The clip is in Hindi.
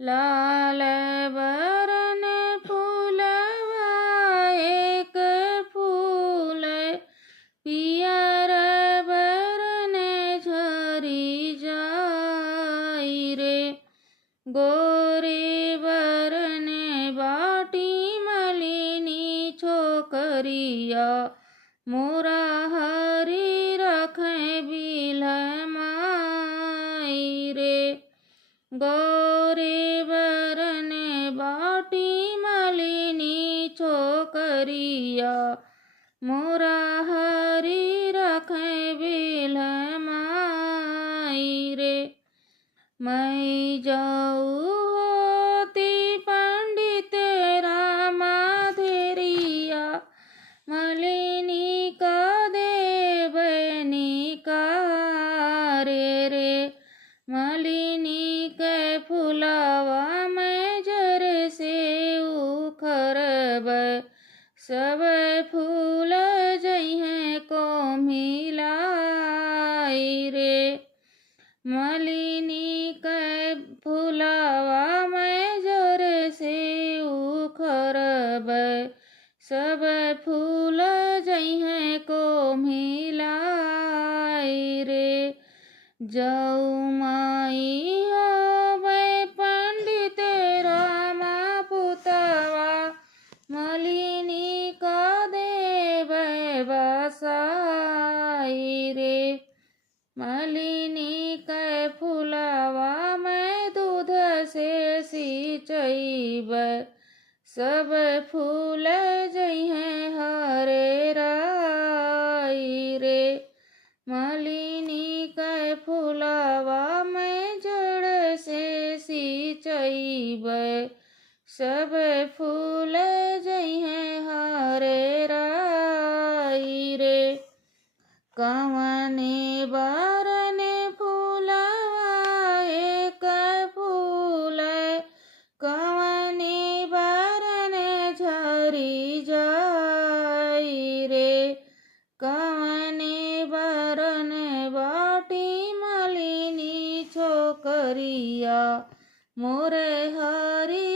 लाल बरन फूलवा एक फूल पियर बरन झरी जाई रे। गोरे बरन बाटी मलिनी छोकरिया मोरा हरी रखें बिलमाई रे। गोरे बरन बाटी मलिनी छोकरिया मोरा हरी रखें बिलमाई रे। मैं जाऊँ होती पंडित रामाधेरिया मलिनी का देवनी का रे। मलिनी के फुलावा में जर से उखरब सब फूल जइहें को मिलाई रे। मलिनी के फुलावा में जर से उखरब सब फूल जइहें को मिलाई रे। जाऊ माई होवे पंडित रामा पुतवा मलिनी का देव बसाई रे। मलिनी के फुलावा में दूध से सिंचैब सब फूल जइहें हरे राई रे। मलिनी के फुलावा में जड़ से सिंचैब सब फूल जइहें हरे राई रे। कवने बरन फूलवा एक फूल कवने बरन झरी जाई रे। कवने बरन बाटी मलिनी छोकरिया मोरे हरी